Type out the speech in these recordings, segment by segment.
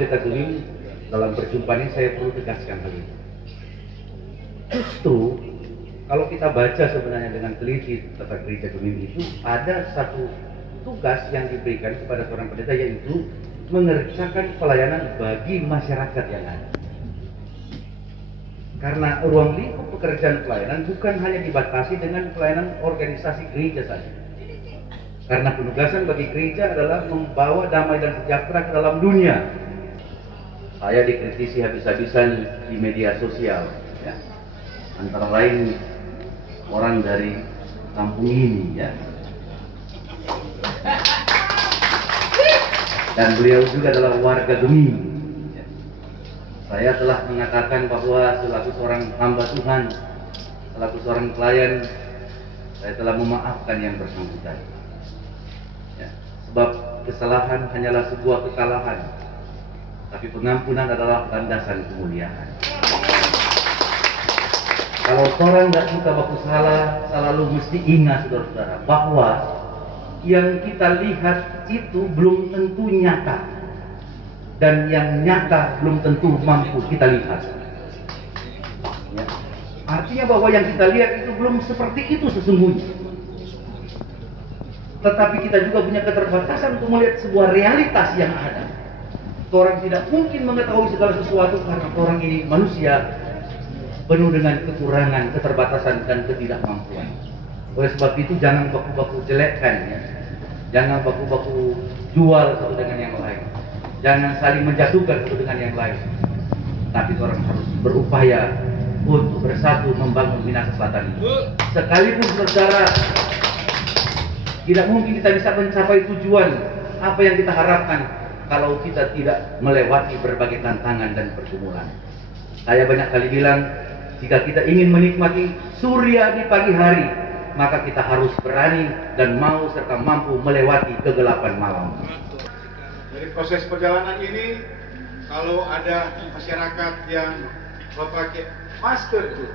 Pendeta Gumim, dalam perjumpaan ini saya perlu tegaskan hal ini. Justru kalau kita baca sebenarnya dengan teliti tata gereja Gumim itu ada satu tugas yang diberikan kepada seorang pendeta, yaitu mengerjakan pelayanan bagi masyarakat yang ada. Karena ruang lingkup pekerjaan pelayanan bukan hanya dibatasi dengan pelayanan organisasi gereja saja. Karena penugasan bagi gereja adalah membawa damai dan sejahtera ke dalam dunia. Saya dikritisi habis-habisan di media sosial, ya. Antara lain orang dari kampung ini, ya. Dan beliau juga adalah warga Gumim. Ya. Saya telah mengatakan bahwa selaku seorang hamba Tuhan, selaku seorang pelayan, saya telah memaafkan yang bersangkutan. Ya. Sebab kesalahan hanyalah sebuah kekalahan, tapi pengampunan adalah landasan kemuliaan. Kalau orang nggak suka baku salah, selalu mesti ingat saudara-saudara bahwa yang kita lihat itu belum tentu nyata, dan yang nyata belum tentu mampu kita lihat. Ya. Artinya bahwa yang kita lihat itu belum seperti itu sesungguhnya. Tetapi kita juga punya keterbatasan untuk melihat sebuah realitas yang ada. Orang tidak mungkin mengetahui segala sesuatu karena orang ini manusia penuh dengan kekurangan, keterbatasan, dan ketidakmampuan. Oleh sebab itu jangan baku-baku jelekkan, ya. Jangan baku-baku jual satu dengan yang lain. Jangan saling menjatuhkan satu dengan yang lain. Tapi orang harus berupaya untuk bersatu membangun Minahasa Selatan ini. Sekalipun saudara, tidak mungkin kita bisa mencapai tujuan apa yang kita harapkan kalau kita tidak melewati berbagai tantangan dan pergumulan. Saya banyak kali bilang, jika kita ingin menikmati surya di pagi hari, maka kita harus berani dan mau serta mampu melewati kegelapan malam. Dari proses perjalanan ini, kalau ada masyarakat yang memakai masker itu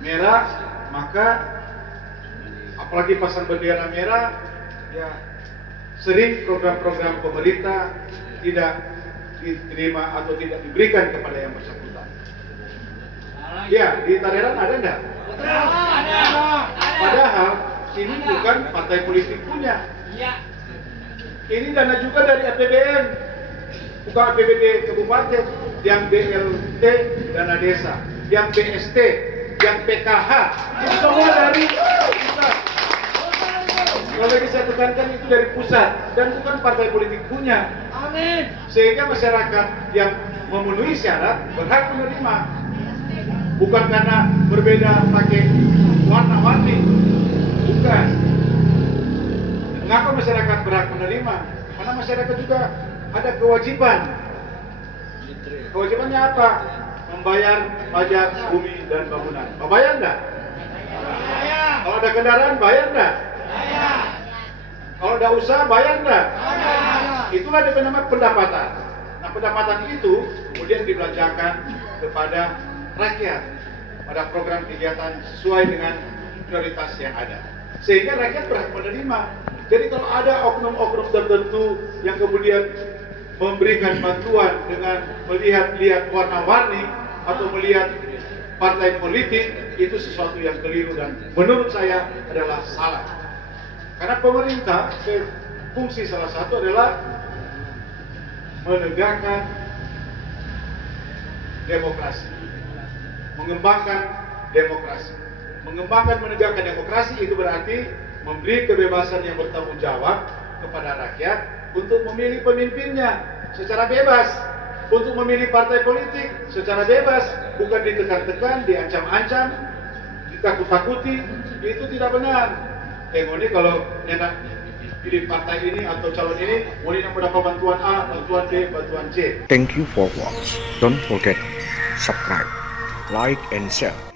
merah, maka apalagi pasang bendera merah, ya sering program-program pemerintah tidak diterima atau tidak diberikan kepada yang bersangkutan. Ya, di Tareran ada enggak? Ada. Padahal ini bukan partai politik punya. Ini dana juga dari APBN, bukan APBD kabupaten, yang BLT dana desa, yang BST, yang PKH, itu semua dari pusat. Kalau saya tekankan itu dari pusat dan bukan partai politik punya. Amin. Sehingga masyarakat yang memenuhi syarat berhak menerima. Bukan karena berbeda pakai warna-warni, bukan. Mengapa masyarakat berhak menerima? Karena masyarakat juga ada kewajiban. Kewajibannya apa? Membayar pajak bumi dan bangunan. Bayar enggak? Kalau ada kendaraan bayar enggak? Kalau ada usaha bayar enggak? Itulah namanya pendapatan. Nah, pendapatan itu kemudian dibelanjakan kepada rakyat pada program kegiatan sesuai dengan prioritas yang ada, sehingga rakyat berhak menerima. Jadi kalau ada oknum-oknum tertentu yang kemudian memberikan bantuan dengan melihat warna-warni atau melihat partai politik, itu sesuatu yang keliru dan menurut saya adalah salah. Karena pemerintah, fungsi salah satu adalah menegakkan demokrasi, mengembangkan demokrasi. Mengembangkan, menegakkan demokrasi itu berarti memberi kebebasan yang bertanggung jawab kepada rakyat untuk memilih pemimpinnya secara bebas, untuk memilih partai politik secara bebas, bukan ditekan-tekan, diancam-ancam, ditakut-takuti. Itu tidak benar. Ini kalau nyenak pilih partai ini atau calon ini, mau yang mendapat bantuan A, bantuan B, bantuan C. Thank you for watching. Don't forget subscribe, like and share.